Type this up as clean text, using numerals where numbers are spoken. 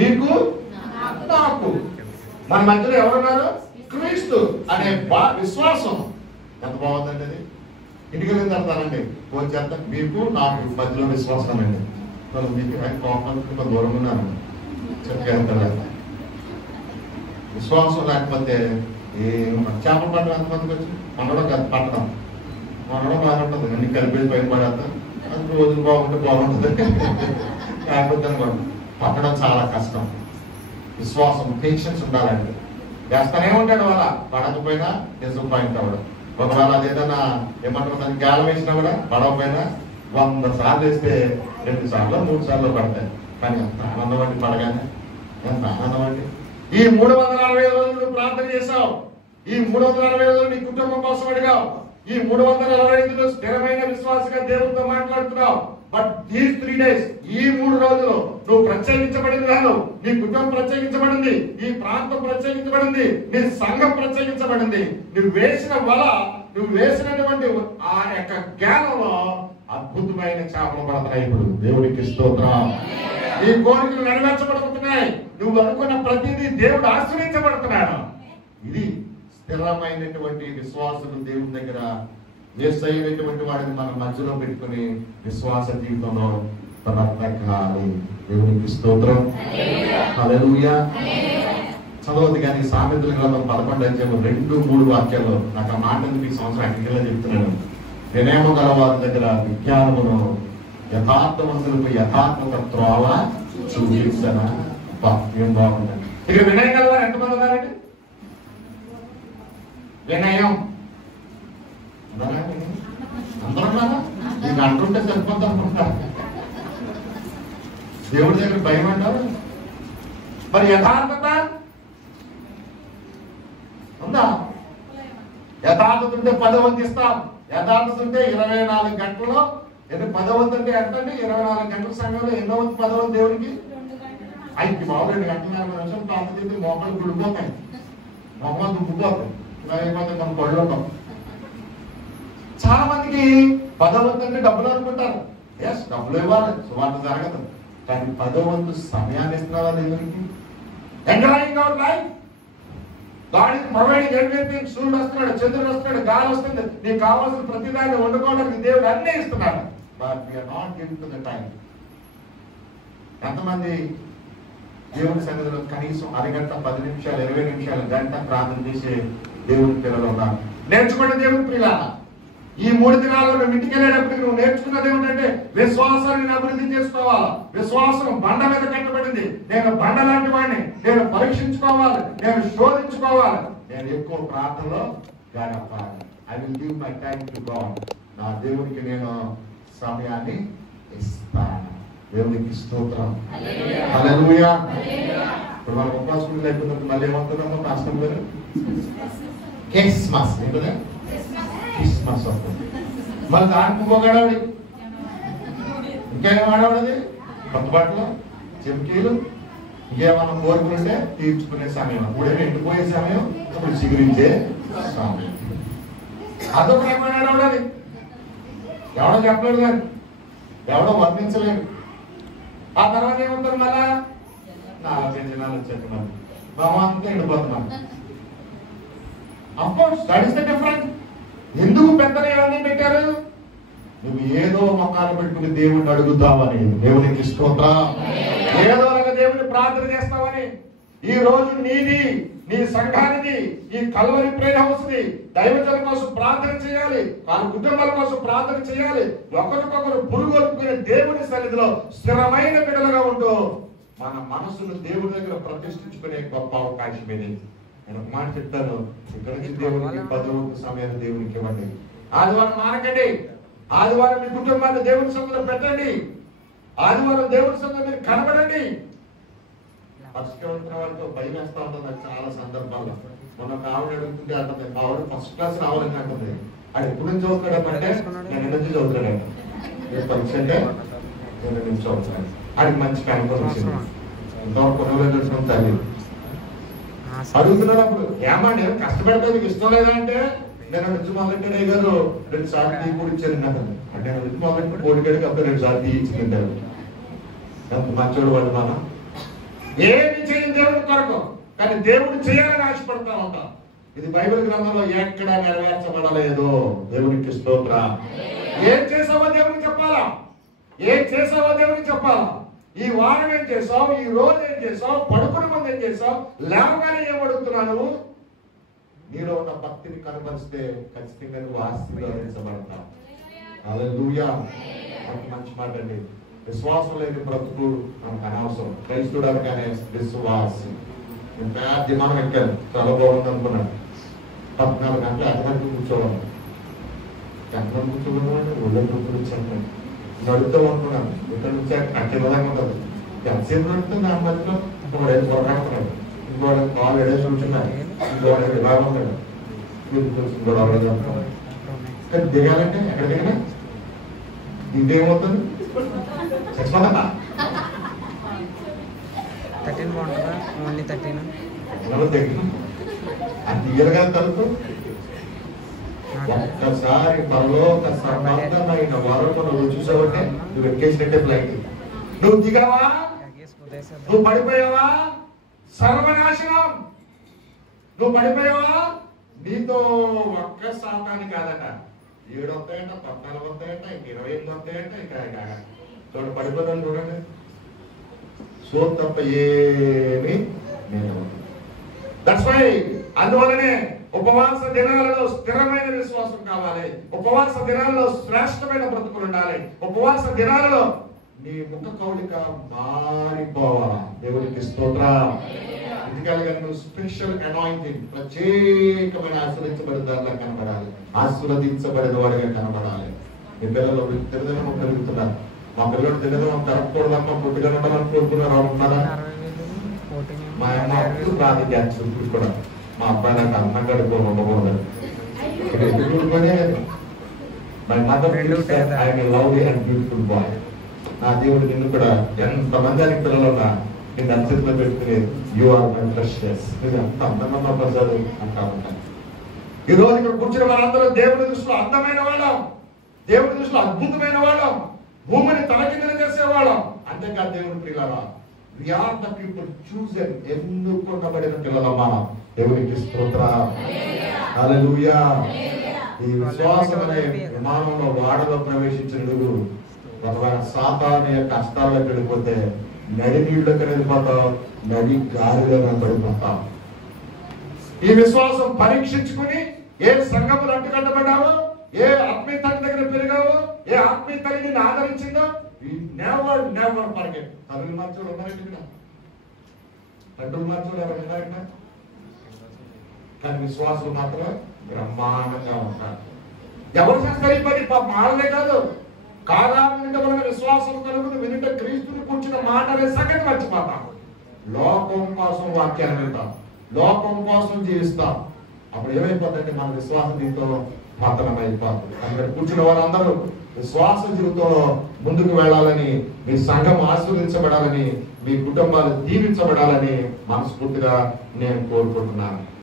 మీకు నాకు. మన మధ్యలో ఎవరున్నారు? క్రీస్తు అనే విశ్వాసం. ఎంత బాగుందండి అది. ఇంటికి వెళ్ళిన తర్వాతనండి ఫోన్ చేస్తాను, మీకు నాకు మధ్యలో విశ్వాసం అండి. మనం మీకు కోపం దూరం ఉన్నాను చెప్పగలుగుతారా? విశ్వాసం లేకపోతే చేపలు పట్టడం ఎంతమందికి వచ్చి మనడం కాదు, పట్టడం మనడం బాగుంటుంది. అన్ని కలిపేసి పైన పడేస్తాం, అది రోజులు బాగుంటే బాగుంటుంది. లేకపోతే అనుకోండి పట్టడం చాలా కష్టం. విశ్వాసం, పేషెన్స్ ఉండాలండి. వేస్తానే ఉంటాడు వాళ్ళ, పడకపోయినా డిసప్పాయింట్ అవ్వడం. ఒకవేళ అది ఏదైనా ఏమంటారు దాన్ని గాలం వేసినా కూడా పడకపోయినా 100 సార్లు వేస్తే 2 సార్లు 3 సార్లు పడతాయి. కానీ ఎంత ఆనందం అండి పడగానే, ఎంత ఆనందం అండి. ఈ 365 రోజులు ప్రార్థన చేశావు, ఈ 365 రోజులు నీ కుటుంబం కోసం అడిగావు, ఈ 365 స్థిరమైన విశ్వాసంగా దేవుడితో మాట్లాడుతున్నావు. బట్ దీస్ 3 days, ఈ 3 రోజులు నువ్వు ప్రత్యేకించబడింది కాదు, నీ కుటుంబం ప్రత్యేకించబడింది, ఈ ప్రాంతం ప్రత్యేకించబడింది, నీ సంఘం ప్రత్యేకించబడింది. నువ్వు వేసిన వల, నువ్వు వేసినటువంటి ఆ యొక్క జ్ఞానంలో అద్భుతమైన చేపలు పడుతున్నాయి. ఇప్పుడు దేవుడికి స్తోత్రం. నీ కోరికలు నెరవేర్చబడుతున్నాయి. నువ్వు అనుకున్న ప్రతిదీ దేవుడు ఆశ్రయించబడుతున్నాడు. ఇది స్థిరమైనటువంటి విశ్వాసం. దేవుని దగ్గర యేసయ్యటువంటి వాడిని మన మధ్యలో పెట్టుకుని విశ్వాస జీవితంలో బ్రతకాలి. దేవునికి స్తోత్రం. హల్లెలూయా. చదవద్దు కానీ సామెతల గ్రంథం 11 అధ్యాయం 2-3 వాక్యాల్లో నాకు ఆ మాట ఈ సంవత్సరం అక్కడికెళ్ళి చెప్తున్నాను. వినయము గల వారి దగ్గర విజ్ఞానమును, యథార్థవంతులకు యథార్థత త్రోవ చూపించనా. ఏం బాగుందండి. ఇక వినయం గల వారు ఎంతమంది ఉన్నారండి? వినయం అందరూ ఉన్నారా? నీకు అంటుంటే సరిపోద్ది అనుకుంటారు. దేవుడి దగ్గర భయం అంటారు. మరి యథార్థత ఉందా? యథార్థత ఉంటే 10 వంతు ఇస్తాం. యథార్థత ఉంటే 24 గంటల్లో 10 వంతు అంటే ఎంత అండి? 24 గంటల సమయంలో ఎన్నో వంతు 10 వంతు దేవుడికి? 5 బాబు 2 గంటల 40 నిమిషాలు ప్రార్థన చేస్తే మోకాలు గుడిపోతాయి, మొహం దుబ్బిపోతాయి, లేకపోతే మనం పళ్ళు ఉంటాం. చాలా మందికి 10 వంతు అంటే డబ్బులు అనుకుంటారు. ఎస్, డబ్బులు ఇవ్వాలి, సువార్త జరగదు. కానీ 10 వంతు సమయాన్ని ఇస్తున్నావా దేవుడికి? Enjoying our life. God is providing everything. సూర్యుడు వస్తున్నాడు, చంద్రుడు వస్తున్నాడు, గాలి వస్తుంది, నీకు కావాల్సిన ప్రతిదాన్ని వండుకోవడానికి దేవుడు అన్నీ ఇస్తున్నాడు. But we are not given to the time. ఎంతమంది దేవుని సన్నిధిలో కనీసం అరగంట, 10 నిమిషాలు, 20 నిమిషాలు, గంట ప్రార్థన చేసే దేవుని పిల్లలు ఉన్నారు? నేర్చుకోండి దేవుని పిల్లల. ఈ 3 దినాల్లో నువ్వు ఇంటికి వెళ్ళేటప్పటికి నువ్వు నేర్చుకున్నది ఏమిటంటే విశ్వాసాన్ని అభివృద్ధి చేసుకోవాలి. విశ్వాసం బండ మీద కట్టబడింది. నేను బండ లాంటి వాడిని, నేను పరీక్షించుకోవాలి, నేను శోధించుకోవాలి, నేను ఎక్కువ ప్రార్థనలో గడపాలి. I will give my time to God. నా దేవునికి నేను సమయాన్ని ఇస్తాను. దేవునికి స్తోత్రం. హల్లెలూయా. ఇప్పుడు మనం ఉపవాసం లేకపోతే మళ్ళీ ఏమంటున్నామో కష్టం లేదు. క్రిస్మస్ ఏంటది? క్రిస్మస్ వస్తుంది. మళ్ళీ దానికి పోగడవాడి ఇంకేం ఆడవాడది? కొత్త బట్టలు, చెంకీలు, ఇంకేమన్నా కోరుకుంటే తీర్చుకునే సమయం. అప్పుడేమో ఎండిపోయే సమయం, ఇప్పుడు చిగురించే సమయం. అదొక రకమైన ఆడవాడది. ఎవడో చెప్పలేడు కానీ, ఎవడో వర్ణించలేడు. ఆ తర్వాత ఏమంటారు? మళ్ళా 40 దినాలు వచ్చేస్తున్నాం, అంతా ఎండిపోతున్నాం. Of course that is the difference. ఎందుకు పెద్దలు ఇవన్నీ పెట్టారు? నువ్వు ఏదో మొక్కలు పెట్టుకుని దేవుడిని అడుగుతావని. దేవునికి స్తోత్రం. ఏదో రకంగా దేవుడిని ప్రార్థన చేస్తావని. ఈ రోజు నీది, నీ సంఘానికి, ఈ కల్వరి ప్రేయర్ హౌస్ ని దైవజనుల కోసం ప్రార్థన చేయాలి, వాళ్ళ కుటుంబాల కోసం ప్రార్థన చేయాలి. ఒకరికొకరు పురుగొల్పుకునే దేవుని సన్నిధిలో స్థిరమైన బిడ్డలుగా ఉంటూ మన మనసును దేవుడి దగ్గర ప్రతిష్ఠించుకునే గొప్ప అవకాశం ఇది. నేను ఒక మాట చెప్తాను, ఇక్కడ నుంచి దేవుడికి 10 వంతు సమయాన్ని దేవుడికి ఇవ్వండి. ఆదివారం మానకండి. ఆదివారం మీ కుటుంబాన్ని దేవుడి సన్నిధిలో పెట్టండి. ఆదివారం దేవుడి సన్నిధిలో మీరు కనబడండి. పరిష్కరించిన వారితో భయం వేస్తూ ఉంటుంది నాకు చాలా సందర్భాల్లో. మొన్న ఒక ఆవిడ అడుగుతుంటే అంటుంది, మా ఆవిడ ఫస్ట్ క్లాస్ రావాలని అంటుంది. అది ఎప్పుడు నుంచి చదువుతాడంటే నేను నుంచి చదువుతాడు. పరీక్ష అంటే నేను నుంచి చదువుతాను. అది మంచి కనుకొని వచ్చింది. ఎంతవరకు కొనవలేదు తల్లి అడుగుతున్నాడు. అప్పుడు ఏమండి కష్టపడితే మీకు ఇష్టం లేదా అంటే, నేను నుంచి మొదలెట్టాడే గారు 2 సార్లు టీ కూడా ఇచ్చారు నాకు. అంటే నేను నుంచి మొదలెట్టి కోడికాడికి అప్పుడు 2 సార్లు టీ ఇచ్చింటారు. మంచోడు వాడు మనం ఏమి చేయని దేవుడి కొరకు, కానీ దేవుడు చేయాలని ఆశపడతా ఉంటాం. ఇది బైబిల్ గ్రంథంలో ఎక్కడా నెరవేర్చబడలేదు. దేవునికి స్తోత్రం. ఏం చేసావో దేవునికి చెప్పాలా, ఏం చేసావో దేవునికి చెప్పాలా. ఈ వారం ఏం చేసావు, ఈ రోజు ఏం చేసావు, పడుకునే ముందు ఏం చేసావు, లేవగానే ఏం అడుగుతున్నావు నువ్వు. నీలో ఉన్న భక్తిని కనబరిస్తే ఖచ్చితంగా నువ్వు ఆశీర్వదించబడతావు. హల్లెలూయా. మంచి మాట అండి. విశ్వాసం లేని బ్రతుకు మనకు అనవసరం. క్రైస్తుడు అనగానే విశ్వాసం. పెద్ద విమానం ఎక్కాను, చాలా బాగుంది అనుకున్నాను. 14 గంటలు ఎక్కడికి కూర్చోవాలి, ఎక్కడ కూర్చోవాలంటే ఒళ్ళో కూర్చొచ్చాను. నడుద్దాం అనుకున్నాను. ఇక్కడ నుంచి అక్కడ విధంగా ఉంటుంది. ఎంతసేపు నడుతుంది, నా మధ్యలో ఇంకోటి ఏదో కొరకాడుతున్నాడు, ఇంకోటి కాలు ఏడేసి ఉంటున్నాడు, ఇంకోటి ఇలా ఉన్నాడు, ఇంకోటి అవ్వలేదు అనుకున్నాడు. కానీ దిగాలంటే ఎక్కడ దిగినా ఇంకేమవుతుంది, చచ్చిపోతా. 13 బాగుంటుందా, ఓన్లీ 13 దగ్గర అది దిగలగా తలుపు. ఒక్కసారి పరలోక సంబంధమైన వరకును నువ్వు చూసావంటే నువ్వు ఎక్కేసినట్టే ఫ్లైట్. నువ్వు దిగావా, నువ్వు పడిపోయావా, సర్వనాశనం. నువ్వు పడిపోయావా, నీతో ఒక్క శాతాన్ని కాదట, 7 వస్తాయంట, 14 వస్తాయంట, 28 వస్తాయంట. ఇక చూడండి పడిపోతాను చూడండి. సో తప్ప ఏమి నేను. దట్స్ వై, అందువలనే ఉపవాస దినాలలో స్థిరమైన విశ్వాసం కావాలి. ఉపవాస దినాలలో శ్రేష్టమైన బ్రతుకులు ఉండాలి. ఉపవాస దినాలలో నీ ముఖ కౌలిక మారిపోవాలా. దేవునికి స్తోత్రం. ఎందుకనగా నువ్వు స్పెషల్ అనాయింటింగ్, ప్రత్యేకమైన ఆశీర్వదించబడిన దాంట్లో కనబడాలి, ఆశీర్వదించబడిన వాడిగా కనబడాలి. మీ పిల్లలు తినదనం కలుగుతున్నారు. మా పిల్లలు తినదనం కరగకూడదమ్మా, పుట్టిగా ఉండాలని కోరుకున్నారు. ఉన్నారా? మా అమ్మ అప్పుడు ప్రార్థన చేస్తుంది. ఇప్పుడు కూడా మా అబ్బాయి నాకు అన్నం గడుపుకోకూడదు. My mother I'm a lovely and beautiful boy. నా దేవుడు నిన్ను కూడా ఎంతమంది అని పిల్లలు ఉన్నా నిన్ను అంచెలో పెట్టుకుని యు ఆర్ మై ప్రెషియస్, నువ్వు ఎంత అందంగా మా ప్రసాదు అంటా ఉంటాను. ఈ రోజు ఇక్కడ కూర్చున్న వాళ్ళందరూ దేవుడి దృష్టిలో అందమైన వాళ్ళం, దేవుడి దృష్టిలో అద్భుతమైన వాళ్ళం, భూమిని తలకిందులు చేసేవాళ్ళం. అంతేకాదు దేవుడి పిల్లలా, we are the people chosen, ఎన్నుకొనబడిన పిల్లలమ్మా. దేవునికి స్తోత్రం. హల్లెలూయా. ఈ విశ్వాసం అనే విమానంలో వాడలో ప్రవేశించినడు ఒకవేళ సాతాను యొక్క కష్టాల్లోకి వెళ్ళిపోతే నడి నీళ్ళకి వెళ్ళిపోతావు, నడి గాలిలో పడిపోతావు. ఈ విశ్వాసం పరీక్షించుకుని ఏ సంఘములు అంటుకట్టబడ్డావో, ఏ ఆత్మీయ తల్లి దగ్గర పెరిగావో, ఏ ఆత్మీయ తల్లి నిన్ను ఆదరించిందో, నెవర్ నెవర్ ఫర్గెట్. తల్లులు మార్చోడు ఉన్నారండి ఇక్కడ, తండ్రులు మార్చోడు ఎవరు ఉన్నారండి, కానీ విశ్వాసం మాత్రం బ్రహ్మాండంగా ఉంటారు. ఎవరు చేస్తారు ఈ పని? పాప మాటలే కాదు, కాలాన్ని వలన విశ్వాసం కలుగుతూ వినుట క్రీస్తుని కూర్చున్న మాటలే సగం మర్చిపోతాం. లోకం కోసం వాక్యాన్ని వింటాం, లోకం కోసం జీవిస్తాం. అప్పుడు ఏమైపోతుందంటే మన విశ్వాసం దీంతో పతనమైపోతుంది. అక్కడ కూర్చున్న వాళ్ళందరూ విశ్వాస జీవితంలో ముందుకు వెళ్ళాలని, మీ సంఘం ఆశీర్వదించబడాలని, మీ కుటుంబాలు దీవించబడాలని మనస్ఫూర్తిగా నేను కోరుకుంటున్నాను.